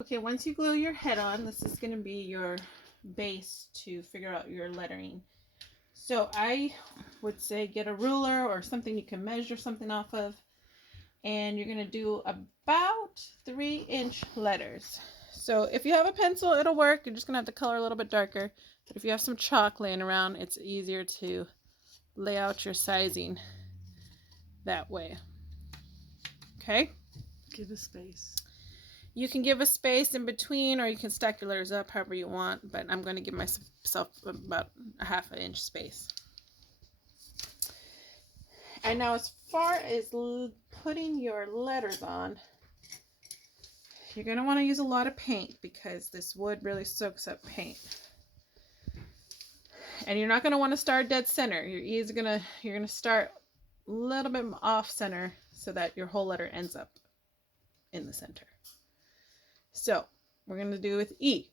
Okay, once you glue your head on, this is going to be your base to figure out your lettering. So I would say get a ruler or something you can measure something off of, and you're going to do about 3-inch letters. So if you have a pencil, it'll work. You're just going to have to color a little bit darker. But if you have some chalk laying around, it's easier to lay out your sizing that way. Okay? Give a space. You can give a space in between, or you can stack your letters up however you want, but I'm going to give myself about a 1/2 inch space. And now as far as putting your letters on, you're going to want to use a lot of paint because this wood really soaks up paint. And you're not going to want to start dead center. You're going to start a little bit off center so that your whole letter ends up in the center. So we're going to do with E.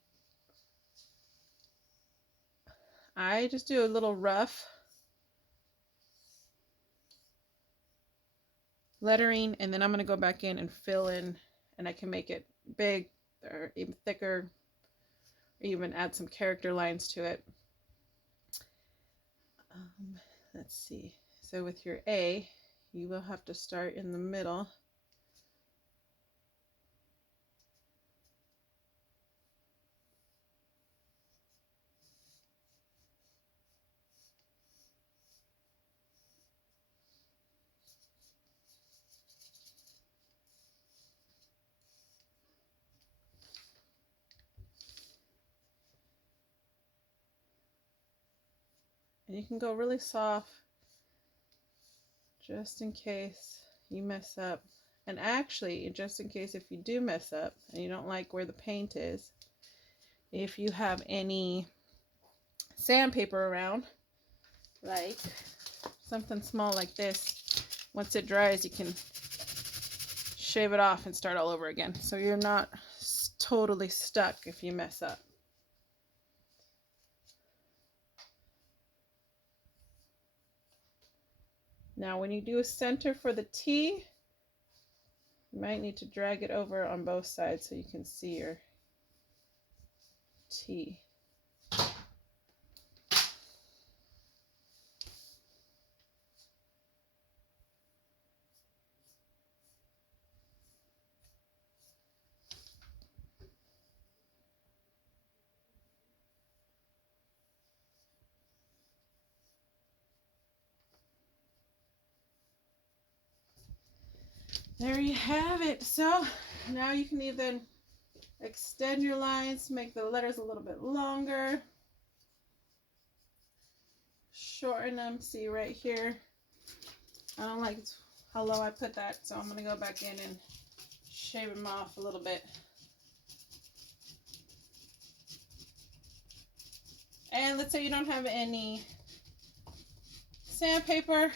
I just do a little rough lettering, and then I'm going to go back in and fill in, and I can make it big or even thicker, or even add some character lines to it. Let's see. So with your A, you will have to start in the middle. And you can go really soft just in case you mess up. And actually, just in case if you do mess up and you don't like where the paint is, if you have any sandpaper around, like something small like this, once it dries, you can shave it off and start all over again. So you're not totally stuck if you mess up. Now when you do a center for the T, you might need to drag it over on both sides so you can see your T. There you have it. So now you can even extend your lines, make the letters a little bit longer, shorten them. See right here, I don't like how low I put that, so I'm going to go back in and shave them off a little bit. And let's say you don't have any sandpaper,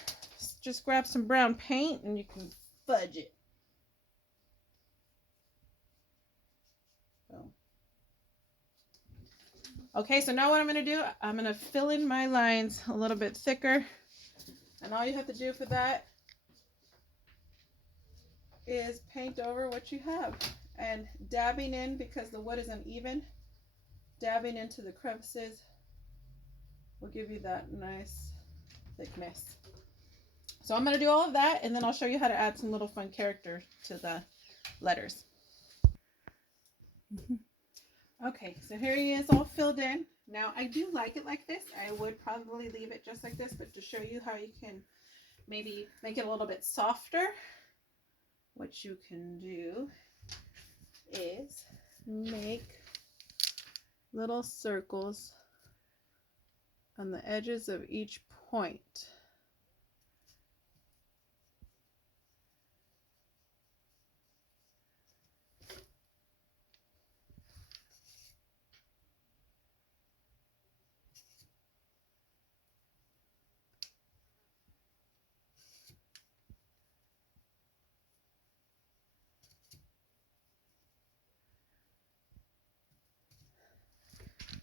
just grab some brown paint and you can fudge it. Okay, so now what I'm going to do, I'm going to fill in my lines a little bit thicker. And all you have to do for that is paint over what you have. And dabbing in, because the wood is uneven, dabbing into the crevices will give you that nice thickness. So I'm going to do all of that, and then I'll show you how to add some little fun character to the letters. Okay, so here he is all filled in. Now I do like it like this. I would probably leave it just like this, but to show you how you can maybe make it a little bit softer, what you can do is make little circles on the edges of each point.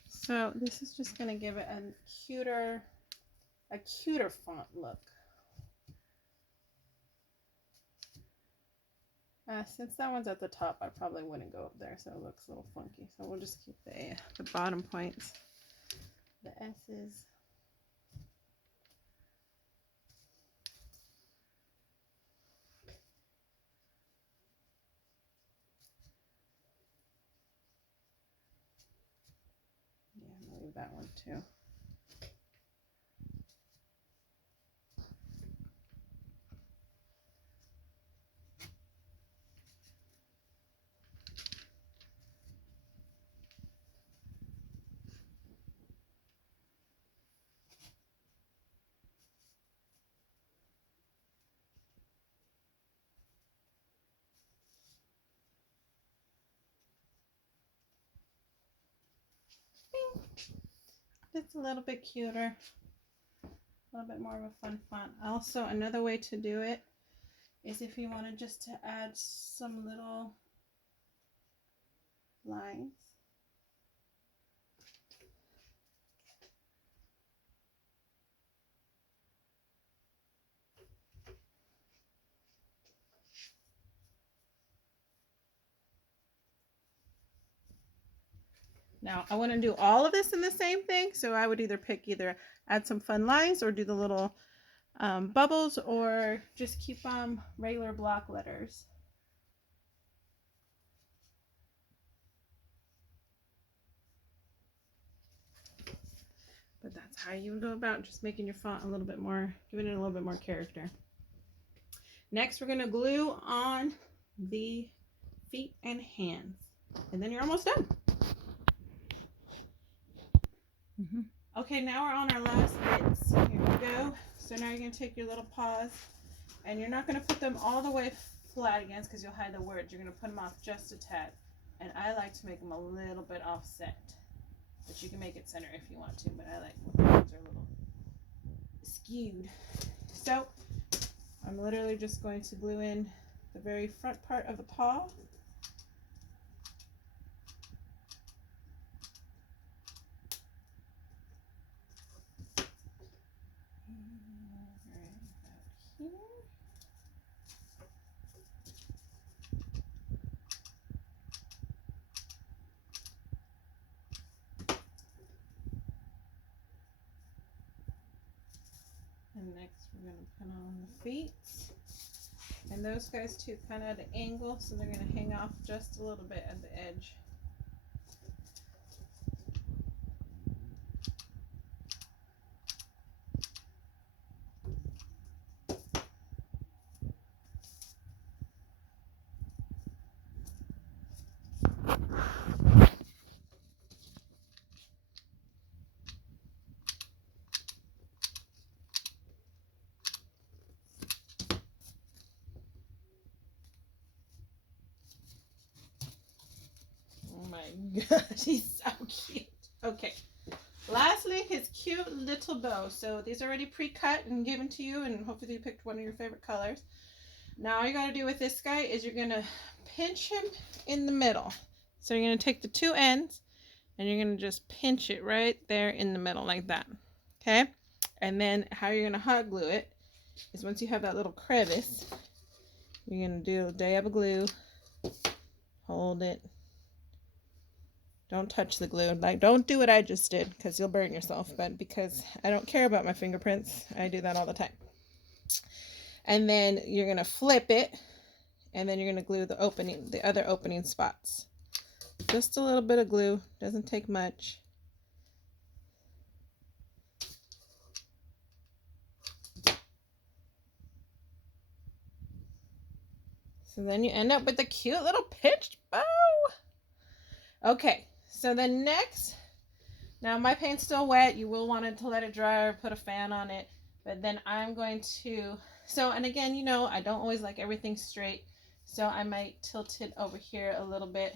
So this is just going to give it a cuter font look. Since that one's at the top, I probably wouldn't go up there, so it looks a little funky. So we'll just keep the bottom points, the S's. Yeah, I'm gonna leave that one too. It's a little bit cuter, a little bit more of a fun font. Also, another way to do it is if you wanted just to add some little lines. Now, I want to do all of this in the same thing, so I would either add some fun lines or do the little bubbles, or just keep regular block letters. But that's how you go about just making your font a little bit more, giving it a little bit more character. Next, we're going to glue on the feet and hands, and then you're almost done. Okay, now we're on our last bits. Here we go. So now you're going to take your little paws, and you're not going to put them all the way flat again because you'll hide the words. You're going to put them off just a tad. And I like to make them a little bit offset. But you can make it center if you want to, but I like when the words are a little skewed. So I'm literally just going to glue in the very front part of the paw. And next we're going to put on the feet. And those guys too, kind of at an angle, so they're going to hang off just a little bit at the edge. Oh my gosh, he's so cute. Okay. Lastly, his cute little bow. So these are already pre-cut and given to you, and hopefully you picked one of your favorite colors. Now all you got to do with this guy is you're going to pinch him in the middle. So you're going to take the two ends and you're going to just pinch it right there in the middle like that. Okay? And then how you're going to hot glue it is once you have that little crevice, you're going to do a dab of glue, hold it. Don't touch the glue. Like, don't do what I just did because you'll burn yourself. But because I don't care about my fingerprints, I do that all the time. And then you're going to flip it, and then you're going to glue the other opening spots. Just a little bit of glue. Doesn't take much. So then you end up with a cute little pitched bow. Okay, so then next, now my paint's still wet. You will want to let it dry or put a fan on it. But then I'm going to, and again, you know, I don't always like everything straight. So I might tilt it over here a little bit.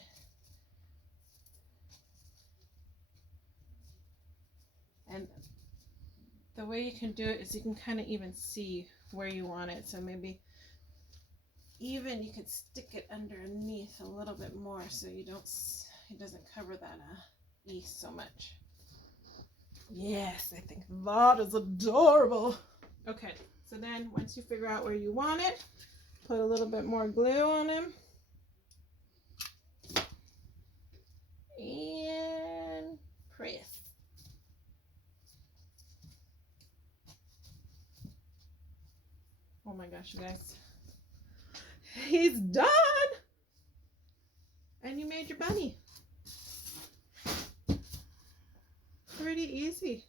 And the way you can do it is you can kind of even see where you want it. So maybe even you could stick it underneath a little bit more so it doesn't cover that E so much. Yes, I think that is adorable. Okay, so then once you figure out where you want it, put a little bit more glue on him. And press. Oh my gosh, you guys. He's done! And you made your bunny. Pretty easy.